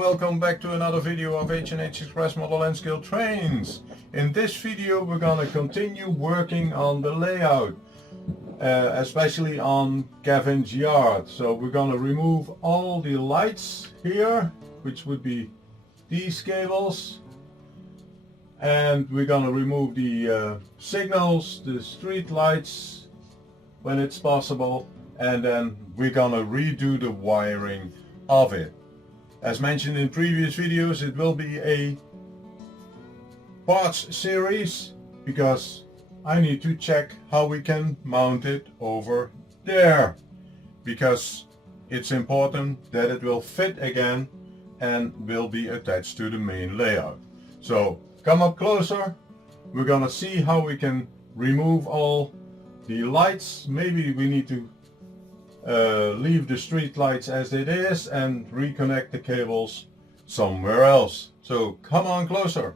welcome back to another video of H&H Express model nscale trains. In this video we're gonna continue working on the layout, especially on Kevin's yard. So we're gonna remove all the lights here, which would be these cables, and we're gonna remove the signals, the street lights when it's possible, and then we're gonna redo the wiring of it. As mentioned in previous videos, it will be a parts series because I need to check how we can mount it over there, because it's important that it will fit again and will be attached to the main layout. So come up closer, we're gonna see how we can remove all the lights. Maybe we need to leave the street lights as it is and reconnect the cables somewhere else. So come on closer.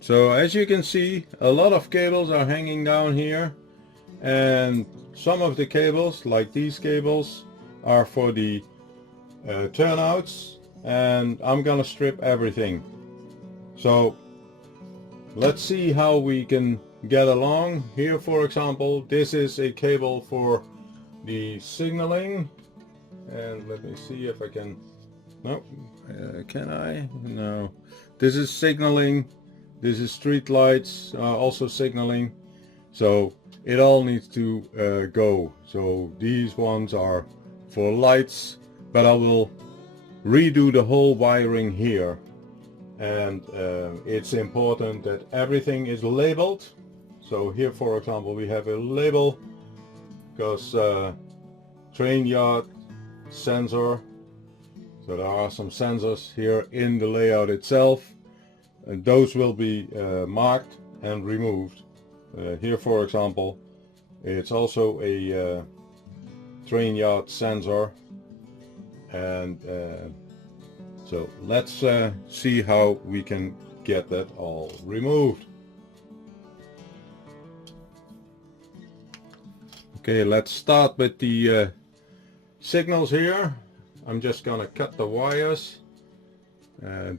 So as you can see, a lot of cables are hanging down here, and some of the cables, like these cables, are for the turnouts, and I'm gonna strip everything. So let's see how we can get along. Here, for example, this is a cable for the signaling, and let me see if I can, no, can I? No, this is signaling, this is street lights, also signaling, so it all needs to go. So these ones are for lights, but I will redo the whole wiring here. And it's important that everything is labeled. So here, for example, we have a label because train yard sensor. So there are some sensors here in the layout itself, and those will be marked and removed. Here, for example, it's also a train yard sensor, and so let's see how we can get that all removed. Okay, let's start with the signals here. I'm just gonna cut the wires.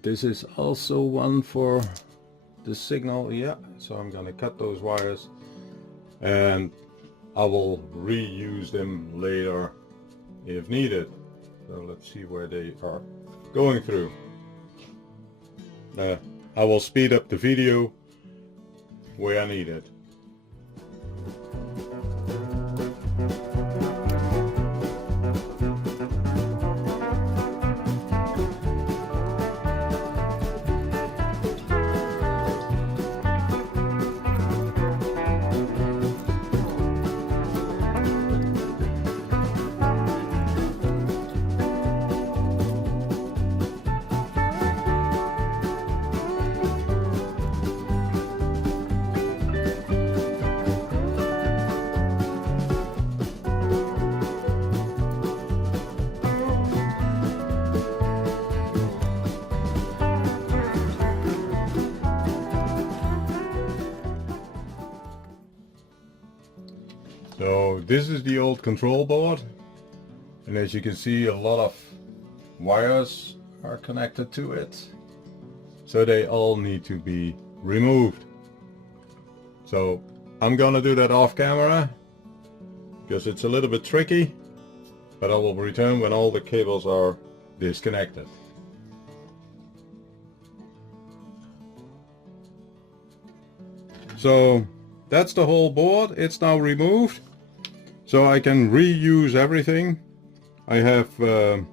This is also one for the signal, yeah. So I'm gonna cut those wires, and I will reuse them later if needed. So let's see where they are going through. I will speed up the video where I need it. So this is the old control board, and as you can see, a lot of wires are connected to it, so they all need to be removed. So I'm gonna do that off camera because it's a little bit tricky, but I will return when all the cables are disconnected. So that's the whole board. It's now removed, so I can reuse everything. I have here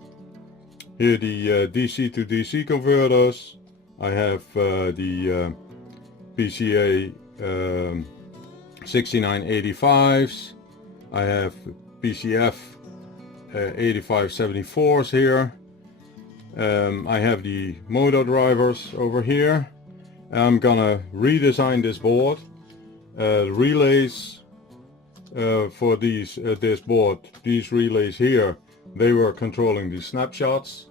the DC to DC converters. I have the PCA 6985s. I have PCF 8574s here. I have the motor drivers over here. I'm gonna redesign this board. Relays for this board, these relays here, they were controlling the snapshots.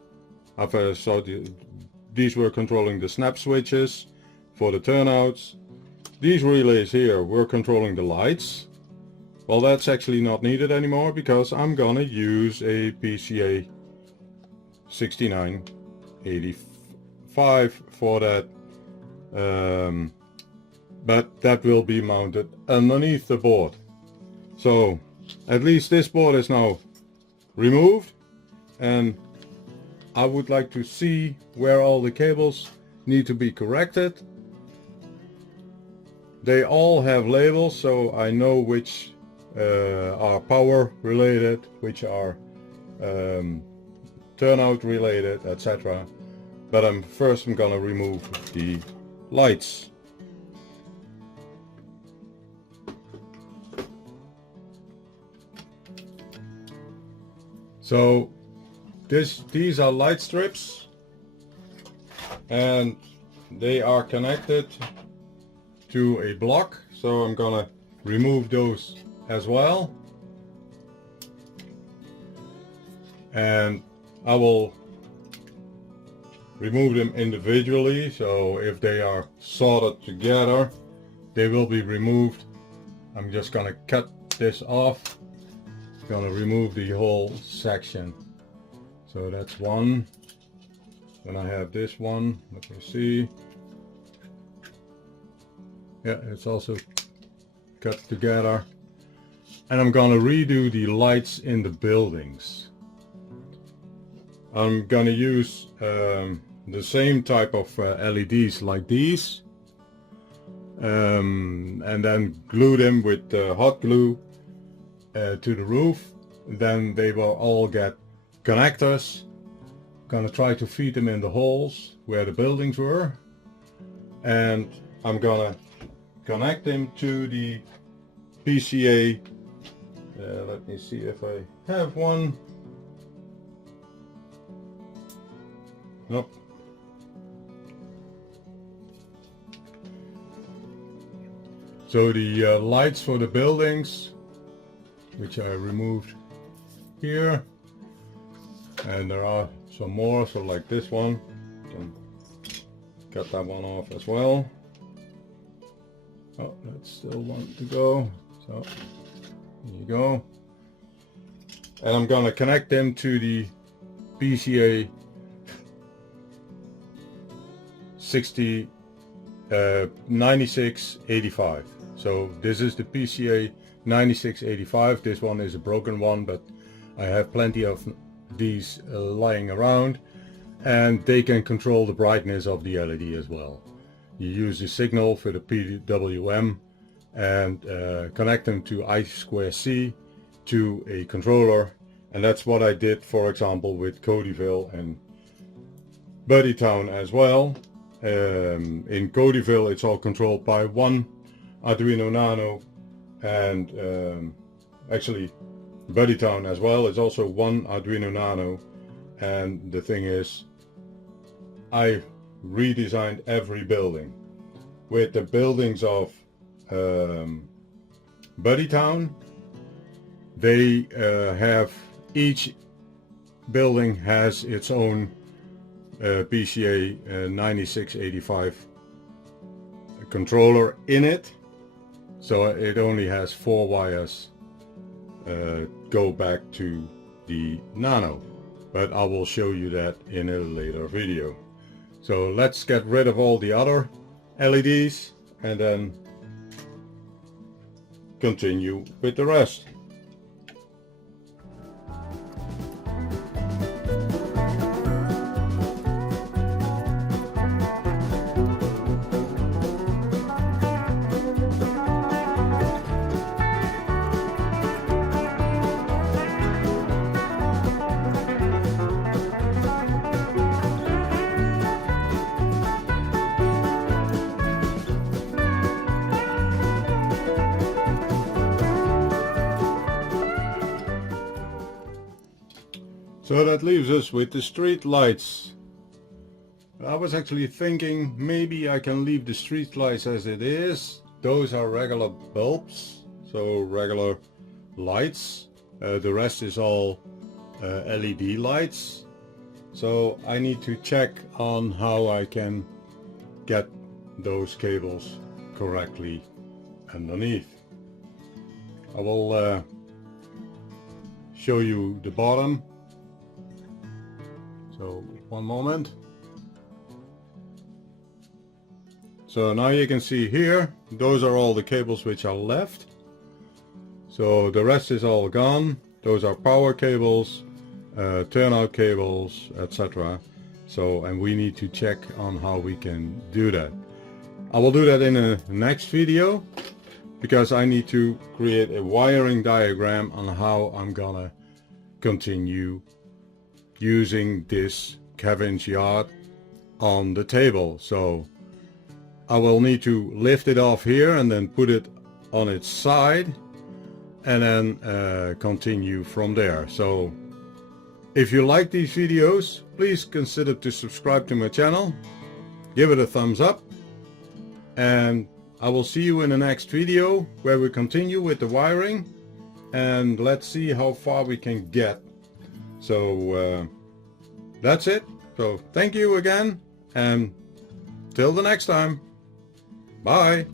These were controlling the snap switches for the turnouts. These relays here were controlling the lights, Well, that's actually not needed anymore because I'm gonna use a PCA 6985 for that, but that will be mounted underneath the board. So at least this board is now removed, and I would like to see where all the cables need to be corrected. They all have labels, so I know which are power related, which are turnout related, etc. But first I'm gonna remove the lights. So these are light strips, and they are connected to a block, so I'm gonna remove those as well, and I will remove them individually, so if they are soldered together they will be removed. I'm just gonna cut this off, gonna remove the whole section. So that's one. Then I have this one, let me see. Yeah, it's also cut together. And I'm gonna redo the lights in the buildings. I'm gonna use the same type of LEDs like these, and then glue them with hot glue to the roof. Then they will all get connectors. Gonna try to feed them in the holes where the buildings were, and I'm gonna connect them to the PCA. Let me see if I have one. Nope. So the lights for the buildings, which I removed here, and there are some more, so like this one, can cut that one off as well. Oh, that's still one to go, so there you go. And I'm gonna connect them to the PCA 9685. So this is the PCA 9685. This one is a broken one, but I have plenty of these lying around, and they can control the brightness of the LED as well. You use the signal for the PWM and connect them to I2C to a controller, and that's what I did, for example, with Codyville and Buddytown as well. In Codyville it's all controlled by one Arduino Nano, and actually Buddytown as well is also one Arduino Nano. And the thing is, I redesigned every building. With the buildings of Buddytown, they have, each building has its own PCA 9685 controller in it, so it only has 4 wires go back to the Nano, but I will show you that in a later video. So let's get rid of all the other LEDs and then continue with the rest. So that leaves us with the street lights. I was actually thinking maybe I can leave the street lights as it is. Those are regular bulbs, so regular lights. The rest is all LED lights. So I need to check on how I can get those cables correctly underneath. I will show you the bottom. So one moment. So now you can see here, those are all the cables which are left. So the rest is all gone. Those are power cables, turnout cables, etc. So, and we need to check on how we can do that. I will do that in a next video, because I need to create a wiring diagram on how I'm gonna continue using this Kevin's yard on the table. So I will need to lift it off here and then put it on its side and then continue from there. So if you like these videos, please consider to subscribe to my channel, give it a thumbs up, and I will see you in the next video where we continue with the wiring, and let's see how far we can get. So that's it. So thank you again, and till the next time. Bye.